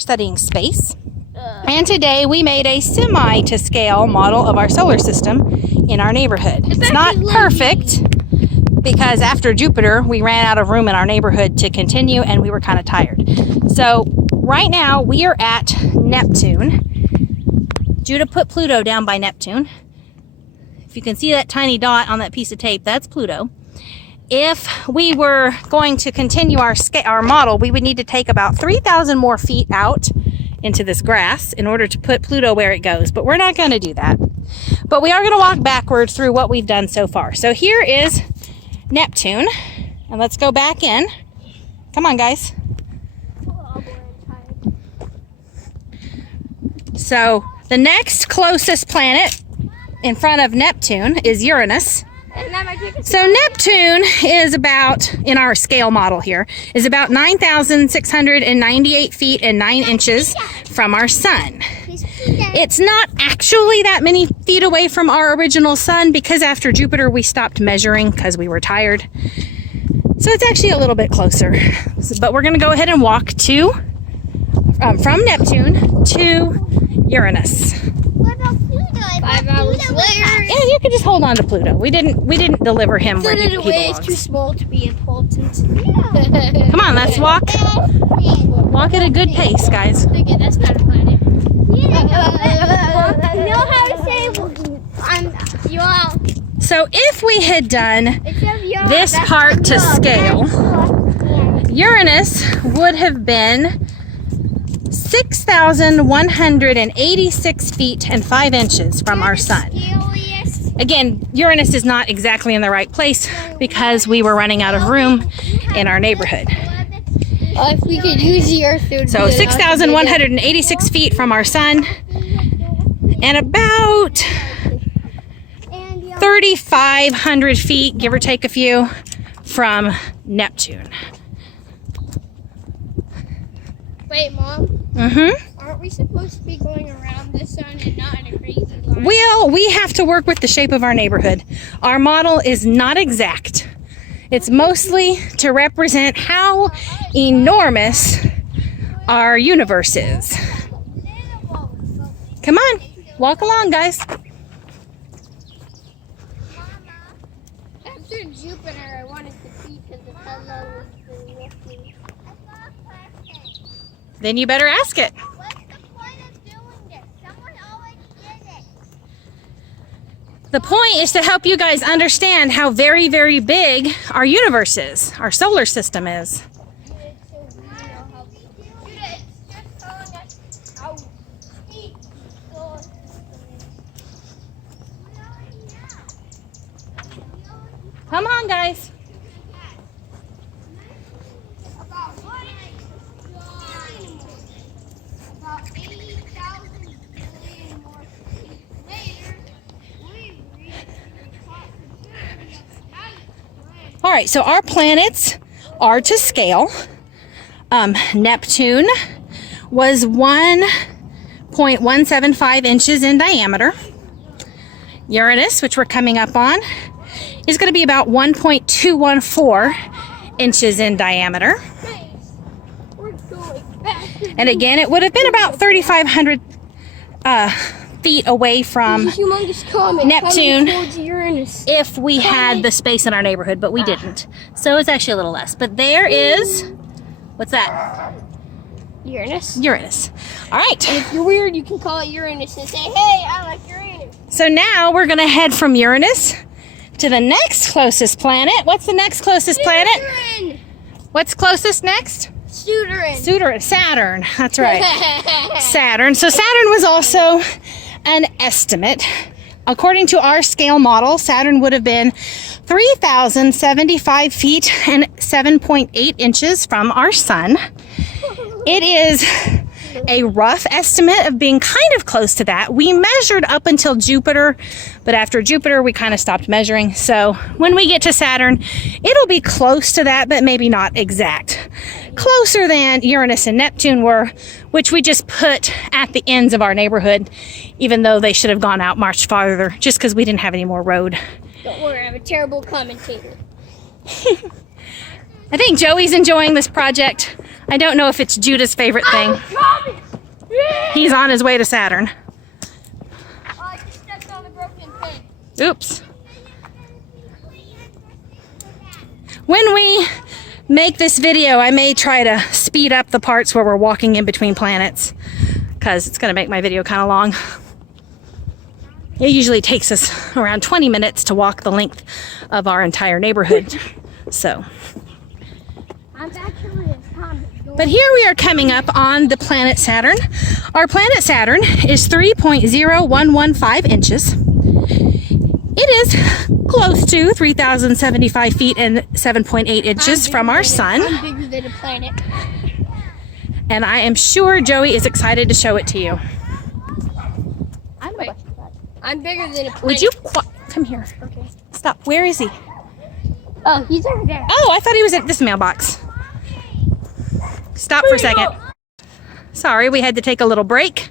Studying space. And today we made a semi to scale model of our solar system in our neighborhood. It's not perfect because after Jupiter we ran out of room in our neighborhood to continue and we were kind of tired. So right now we are at Neptune. Judah put Pluto down by Neptune. If you can see that tiny dot on that piece of tape, that's Pluto. If we were going to continue our model, we would need to take about 3,000 more feet out into this grass in order to put Pluto where it goes, but we're not going to do that. But we are going to walk backwards through what we've done so far. So here is Neptune, and let's go back in. Come on, guys. So the next closest planet in front of Neptune is Uranus. So Neptune is about, in our scale model here, is about 9,698 feet and 9 inches from our sun. It's not actually that many feet away from our original sun because after Jupiter we stopped measuring because we were tired. So it's actually a little bit closer. But we're going to go ahead and walk to from Neptune to Uranus. What about Pluto? 5 hours later. Yeah, you can just hold on to Pluto. We didn't deliver him where he It's belongs. too small to be important. Come on, let's walk. Walk at a good pace, guys. Okay, that's not a planet. You know how to say you all. So if we had done It says you all. this part to scale, Uranus would have been 6,186 feet and 5 inches from our sun. Again, Uranus is not exactly in the right place because we were running out of room in our neighborhood. If we could use the Earth, it would So be 6,186 feet from our sun and about 3,500 feet, give or take a few, from Neptune. Wait, Mom. Aren't we supposed to be going around the sun and not in a crazy line? Well, we have to work with the shape of our neighborhood. Our model is not exact. It's mostly to represent how enormous our universe is. Come on, walk along, guys. After Jupiter, I wanted to see because the sun was lifting. Then you better ask it. What's the point of doing this? Someone always did it. The point is to help you guys understand how very, very big our universe is, our solar system is. Come on, guys. All right, so our planets are to scale. Neptune was 1.175 inches in diameter. Uranus, which we're coming up on, is going to be about 1.214 inches in diameter. And again, it would have been about 3,500 feet away from Neptune if we had the space in our neighborhood, but we didn't. So it's actually a little less. But there is, what's that? Uranus. Uranus. All right. And if you're weird, you can call it Uranus and say, hey, I like Uranus. So now we're going to head from Uranus to the next closest planet. What's the next closest planet? Saturn. What's closest next? Saturn. That's right. Saturn. So Saturn was also an estimate. According to our scale model, Saturn would have been 3,075 feet and 7.8 inches from our sun. It is a rough estimate of being kind of close to that. We measured up until Jupiter, but after Jupiter, we kind of stopped measuring. So when we get to Saturn, it'll be close to that, but maybe not exact. Closer than Uranus and Neptune were, which we just put at the ends of our neighborhood, even though they should have gone out much farther, just because we didn't have any more road. Don't worry, I'm a terrible commentator. I think Joey's enjoying this project. I don't know if it's Judah's favorite thing. He's on his way to Saturn. Oh, I just stepped on a broken pin. Oops. When we make this video, I may try to speed up the parts where we're walking in between planets, because it's going to make my video kind of long. It usually takes us around 20 minutes to walk the length of our entire neighborhood. So, I'm actually a comet. but here we are coming up on the planet Saturn. Our planet Saturn is 3.0115 inches. It is close to 3,075 feet and 7.8 inches from our sun. I'm bigger than a planet. And I am sure Joey is excited to show it to you. I'm bigger than a planet. Would you come here? Okay. Stop. Where is he? Oh, he's over there. Oh, I thought he was at this mailbox. Stop for a second. Sorry, we had to take a little break.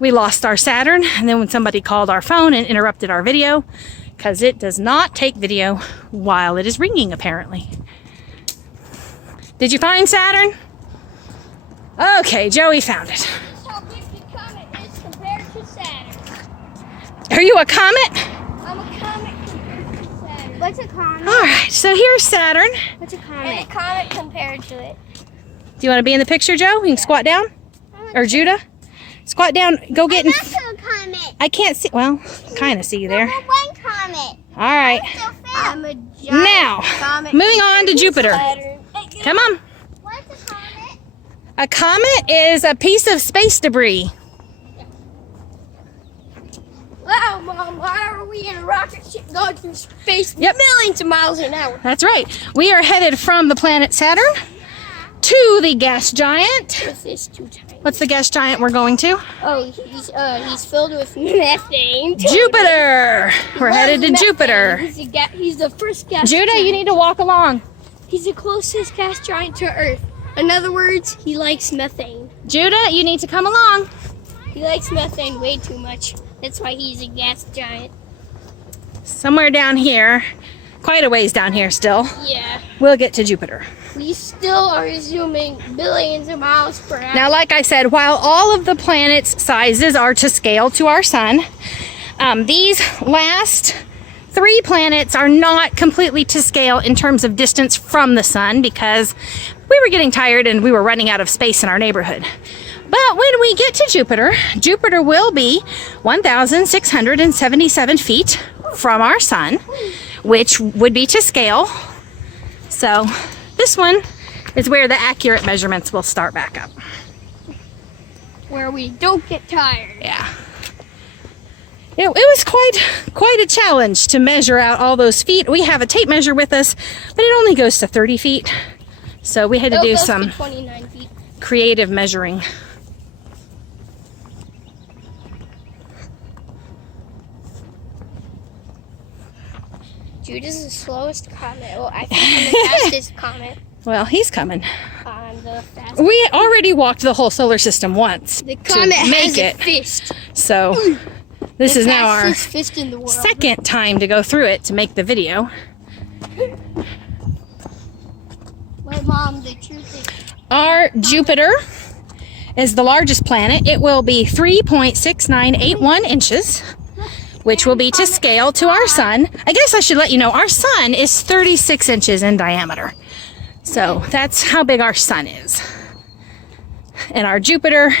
We lost our Saturn, and then when somebody called our phone and interrupted our video, because it does not take video while it is ringing, apparently. Did you find Saturn? Okay, Joey found it. This is how big the comet is compared to Saturn. Are you a comet? I'm a comet compared to Saturn. What's a comet? All right, so here's Saturn. What's a And comet? a comet compared to it. Do you want to be in the picture, Joe? You can squat down. Or Judah? Squat down. Go get in. That's a comet. I can't see. Well, kind of see you there. One comet. All right. I'm a giant Now, comet. moving on to Jupiter. Saturn. Come on. What's a comet? A comet is a piece of space debris. Wow, Mom, why are we in a rocket ship going through space Yep. millions of miles an hour? That's right. We are headed from the planet Saturn to the gas giant. What's this too tiny? What's the gas giant we're going to? Oh, he's filled with methane. Jupiter. We're headed to Methane. Jupiter. He's the first gas Judah, giant. you need to walk along. He's the closest gas giant to Earth. In other words, he likes methane. Judah, you need to come along. He likes methane way too much. That's why he's a gas giant. Somewhere down here, quite a ways down here still, Yeah. we'll get to Jupiter. We still are zooming billions of miles per hour. Now, like I said, while all of the planets' sizes are to scale to our sun, these last 3 planets are not completely to scale in terms of distance from the sun, because we were getting tired and we were running out of space in our neighborhood. But when we get to Jupiter, Jupiter will be 1,677 feet from our sun, which would be to scale. So this one is where the accurate measurements will start back up. Where we don't get tired. Yeah. It was quite a challenge to measure out all those feet. We have a tape measure with us, but it only goes to 30 feet. So we had to do Close some to 29 feet. creative measuring. Jude is the slowest comet. Well, I think I'm the fastest comet. Well, he's coming. I'm the fastest. We already walked the whole solar system once The to comet has make a it. fist. So this is now our fastest fist in the world. second time to go through it to make the video. Well, Mom, the truth is, Our Jupiter is the largest planet. It will be 3.6981 inches, which will be to scale to our sun. I guess I should let you know our sun is 36 inches in diameter. So that's how big our sun is. And our Jupiter,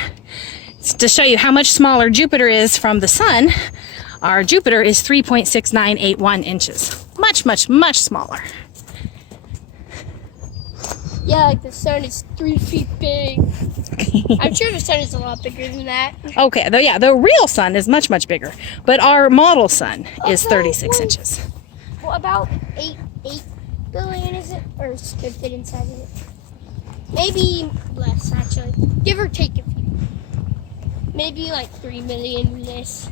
to show you how much smaller Jupiter is from the sun, our Jupiter is 3.6981 inches. Much, much, much smaller. yeah, like the sun is 3 feet big. I'm sure the sun is a lot bigger than that. Okay, the real sun is much, much bigger. But our model sun is 36 inches. Well, about 8 billion is it? Or could fit inside of it? Maybe less, actually. Give or take a few. Maybe like 3 million less.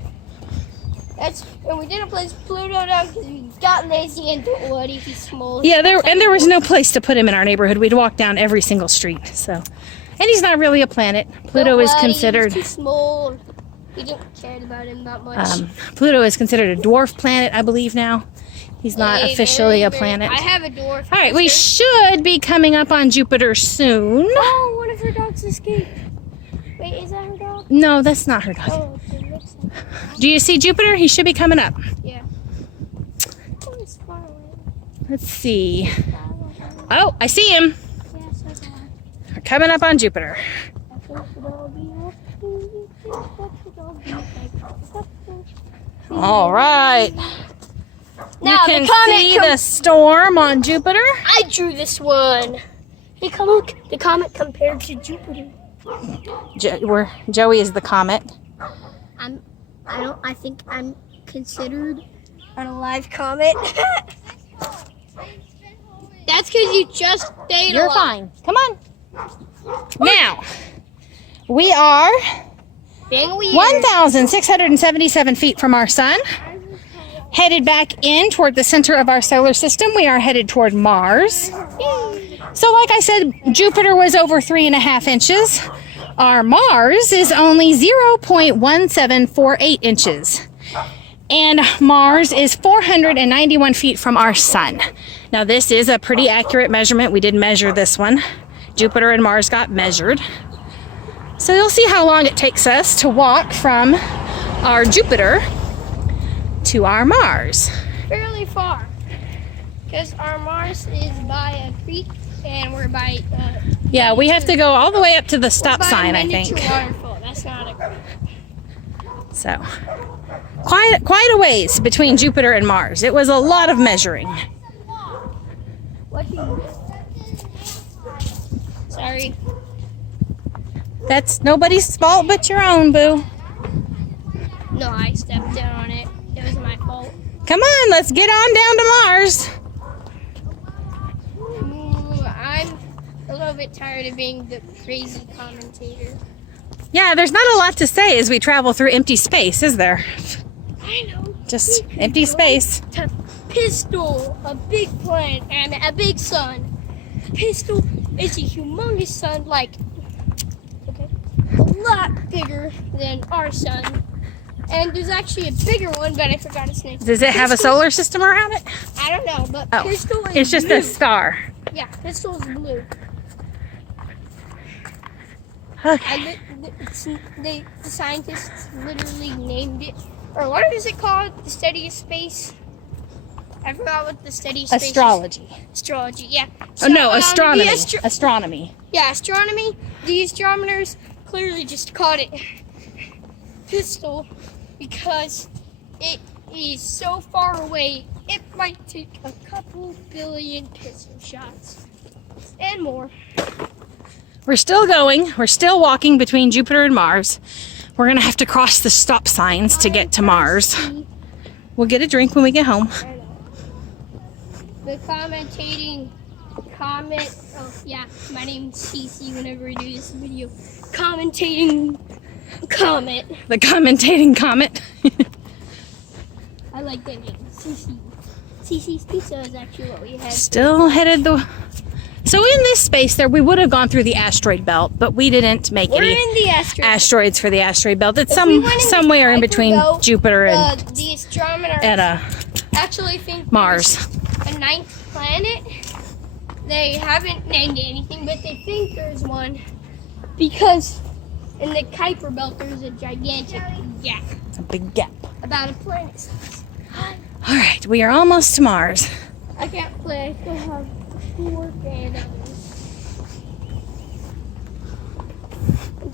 And we didn't place Pluto down because we got lazy and thought, what if he's small? Yeah, there was no place to put him in our neighborhood. We'd walk down every single street. So, and he's not really a planet. Pluto is considered. He's too small. We didn't care about him that much. Pluto is considered a dwarf planet, I believe now. He's not officially a planet. I have a dwarf. All right, we should be coming up on Jupiter soon. Oh, one of her dogs escaped. Wait, is that her dog? No, that's not her dog. Oh, it looks like. Do you see Jupiter? He should be coming up. Yeah. Oh, it's far away. Let's see. Oh, I see him. Yes, I got. We're coming up on Jupiter. All right. Now, You can the comet see the storm on Jupiter. I drew this one. Hey, come look. The comet compared to Jupiter. Joey is the comet. I think I'm considered an alive comet. That's because you just stayed You're alive. fine. Come on. Now, we are Being weird. 1,677 feet from our sun. Headed back in toward the center of our solar system. We are headed toward Mars. So like I said, Jupiter was over 3.5 inches. Our Mars is only 0.1748 inches. And Mars is 491 feet from our sun. Now this is a pretty accurate measurement. We did measure this one. Jupiter and Mars got measured. So you'll see how long it takes us to walk from our Jupiter to our Mars. Fairly far. Because our Mars is by a creek and we're by Yeah, we have to go all the way up to the stop sign, I think. Waterfall. That's not a creek. So, quite a ways between Jupiter and Mars. It was a lot of measuring. What do you Sorry. That's nobody's fault but your own, boo. No, I stepped down on it. It was my fault. Come on, let's get on down to Mars. Ooh, I'm a little bit tired of being the crazy commentator. Yeah, there's not a lot to say as we travel through empty space, is there? I know. Just empty space. To Pistol, a big planet and a big sun. Pistol is a humongous sun, like a lot bigger than our sun. And there's actually a bigger one, but I forgot its name. Does it have a solar system around it? I don't know, but Oh, Pistol is it's just blue. a star. Yeah, Pistol is blue. Okay. The scientists literally named it, or what is it called? The steadiest space? I forgot what the steadiest space Astrology. is. Astrology, yeah. Oh no, the astronomy. astro- Astronomy. Yeah, astronomy. The astronomers clearly just called it Pistol because it is so far away. It might take a couple billion pistol shots and more. We're still going. We're still walking between Jupiter and Mars. We're going to have to cross the stop signs to get to Mars. We'll get a drink when we get home. The commentating comet. Oh, yeah. My name's Cece whenever we do this video. Commentating comet. The commentating comet. I like that name. Cece. Cece's Pizza is actually what we had. Still headed the... So in this space there, we would have gone through the asteroid belt, but we didn't make We're any in the asteroid. asteroids for the asteroid belt. It's If we went in somewhere in the between Kuiper belt, Jupiter and the astronomers actually think Mars. there's a ninth planet. They haven't named anything, but they think there's one because in the Kuiper belt there's a gigantic gap, A big gap. about a planet size. All right, we are almost to Mars. I can't play. I still have work and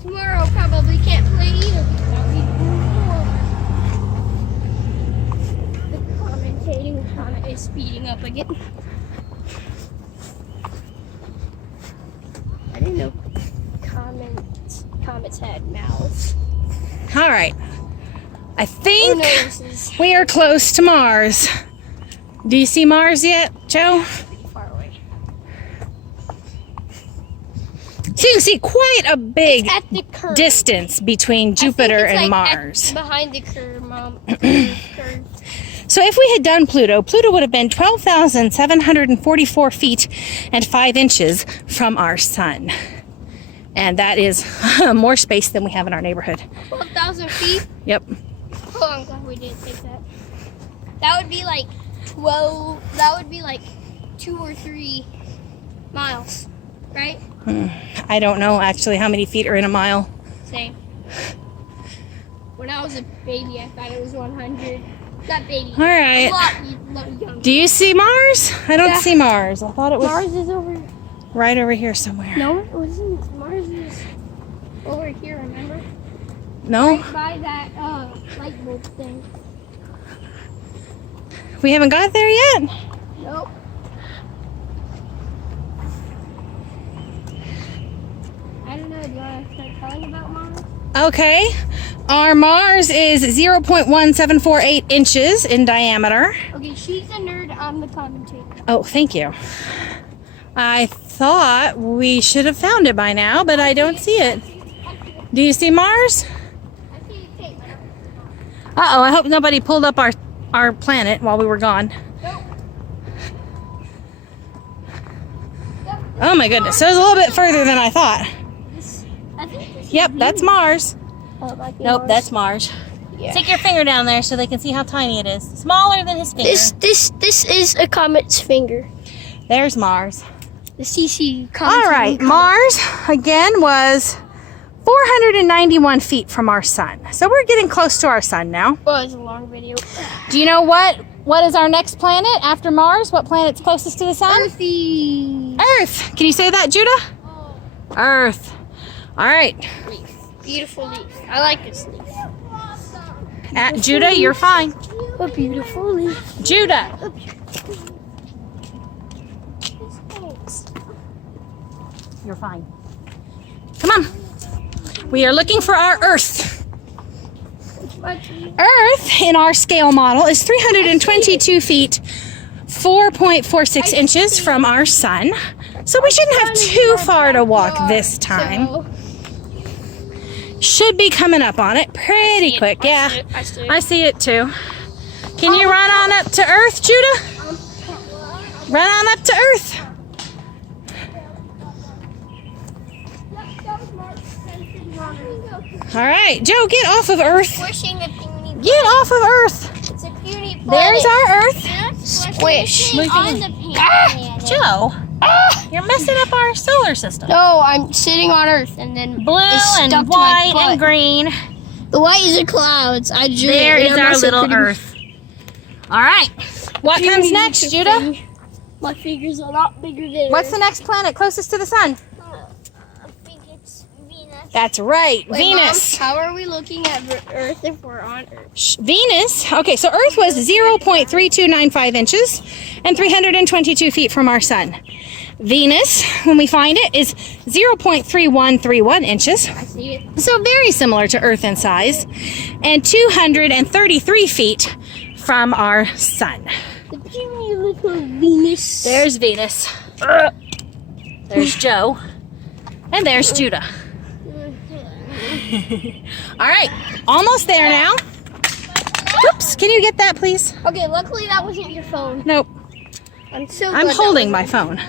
tomorrow probably can't play either because I'll be bored. The commentating comet is speeding up again. I didn't know comets had mouths. All right. I Oh think no, this is we are close to Mars. Do you see Mars yet, Joe? pretty far away. So you can see quite a big At the curve. distance between I think Jupiter it's and like Mars. behind the curve, Mom. Curve. So if we had done Pluto, Pluto would have been 12,744 feet and 5 inches from our sun. And that is more space than we have in our neighborhood. 12,000 feet? Yep. Oh, I'm glad we didn't take that. That would be like 12. That would be like 2 or 3 miles, right? I don't know actually how many feet are in a mile. Same. When I was a baby, I thought it was 100. Not baby. All right. A lot younger. Do you see Mars? I don't see Mars. I thought it was Mars is over. right over here somewhere. No, it wasn't. Mars is over here. Remember? No? Right by that light bulb thing. We haven't got there yet? Nope. I don't know. Do you want to start telling about Mars? Okay. Our Mars is 0.1748 inches in diameter. Okay, she's a nerd. I'm the commentator. Oh, thank you. I thought we should have found it by now, but I don't see it. Do you see Mars? I see it tape. Uh-oh, I hope nobody pulled up our planet while we were gone. Nope. Oh my goodness, so it's a little bit further than I thought. I think this Yep, that's Mars. Oh, it might be Nope, Mars. that's Mars. Yeah. Stick your finger down there so they can see how tiny it is. Smaller than his finger. This is a comet's finger. There's Mars. The CC comet. All right, Mars again was 491 feet from our sun. So we're getting close to our sun now. Oh, it's a long video. Do you know what is our next planet after Mars? What planet's closest to the sun? Earthy. Earth. Can you say that, Judah? Earth. All right. Leaf. Beautiful leaf. I like this leaf. Judah, you're fine. A beautiful leaf. Judah. You're fine. Come on. We are looking for our Earth. Earth in our scale model is 322 feet, 4.46 inches from our sun. So we shouldn't have too far to walk this time. Should be coming up on it pretty quick. Yeah, I see it too. Can you run on up to Earth, Judah? Run on up to Earth. All right, Joe, get off of Earth. Get off of Earth. It's a puny planet. There's our Earth. Squish. Joe, you're messing up our solar system. No, I'm sitting on Earth and then Blue and white and green. The white is the clouds. I drew There it. is our little Earth. All right. What comes next, Judah? My finger's a lot bigger than What's the next planet closest to the sun? I think it's Venus. That's right, Wait, Venus. Mom, how are we looking at Earth if we're on Earth? Venus. Okay, so Earth was 0.3295 inches and 322 feet from our sun. Venus, when we find it, is 0.3131 inches. I see it. So very similar to Earth in size, and 233 feet from our sun. The puny little Venus. There's Venus. There's Joe. And there's Judah. All right, almost there now. Whoops, can you get that, please? Okay, luckily that wasn't your phone. Nope, I'm so I'm holding my phone.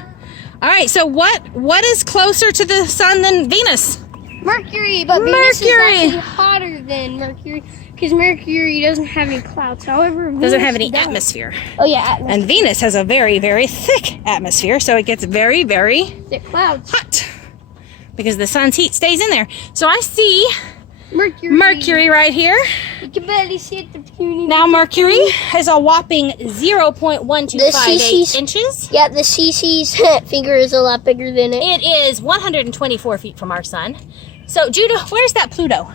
All right, so what is closer to the sun than Venus? Mercury, but Venus is Mercury. actually hotter than Mercury because Mercury doesn't have any clouds. However, Doesn't Venus have any does. atmosphere. Oh yeah, atmosphere. And Venus has a very, very thick atmosphere, so it gets very, very Thick clouds. hot because the sun's heat stays in there. So I see Mercury. Mercury right here. You can barely see it. The puny. Now Mercury is a whopping 0.1258 inches. Yeah, the CC's finger is a lot bigger than it. It is 124 feet from our sun. So Judah, where's that Pluto?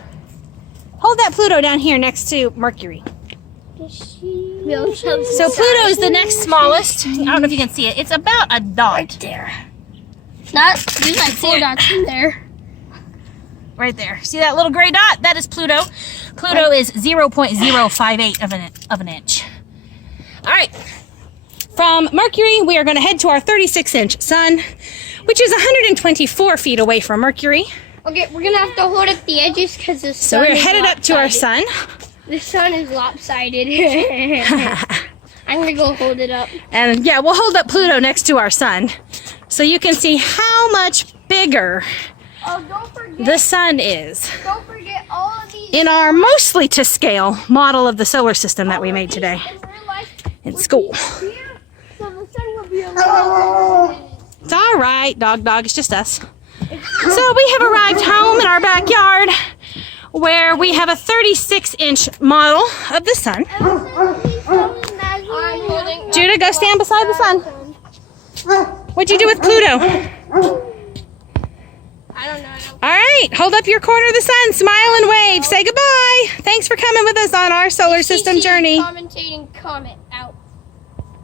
Hold that Pluto down here next to Mercury. So Pluto is the next smallest. I don't know if you can see it. It's about a dot. Right there. Not there's like 4 dots in there. Right there. See that little gray dot? That is Pluto. Pluto is 0.058 of an inch. All right. From Mercury, we are going to head to our 36-inch sun, which is 124 feet away from Mercury. Okay, we're gonna have to hold up the edges because the sun. So we're is headed up to our lopsided. sun. The sun is lopsided. I'm gonna go hold it up. And yeah, we'll hold up Pluto next to our sun so you can see how much bigger Oh, don't forget. the sun is Don't forget all of these. in our mostly to scale model of the solar system that we made today. In real life, in school. So the sun will be illuminated. It's all right, dog. It's just us. So we have arrived home in our backyard where we have a 36-inch model of the sun. Judah, go stand beside the sun. What'd you do with Pluto? I don't know. All right, hold up your corner of the sun, smile and wave. Say goodbye. Thanks for coming with us on our solar system journey. Commentating comment.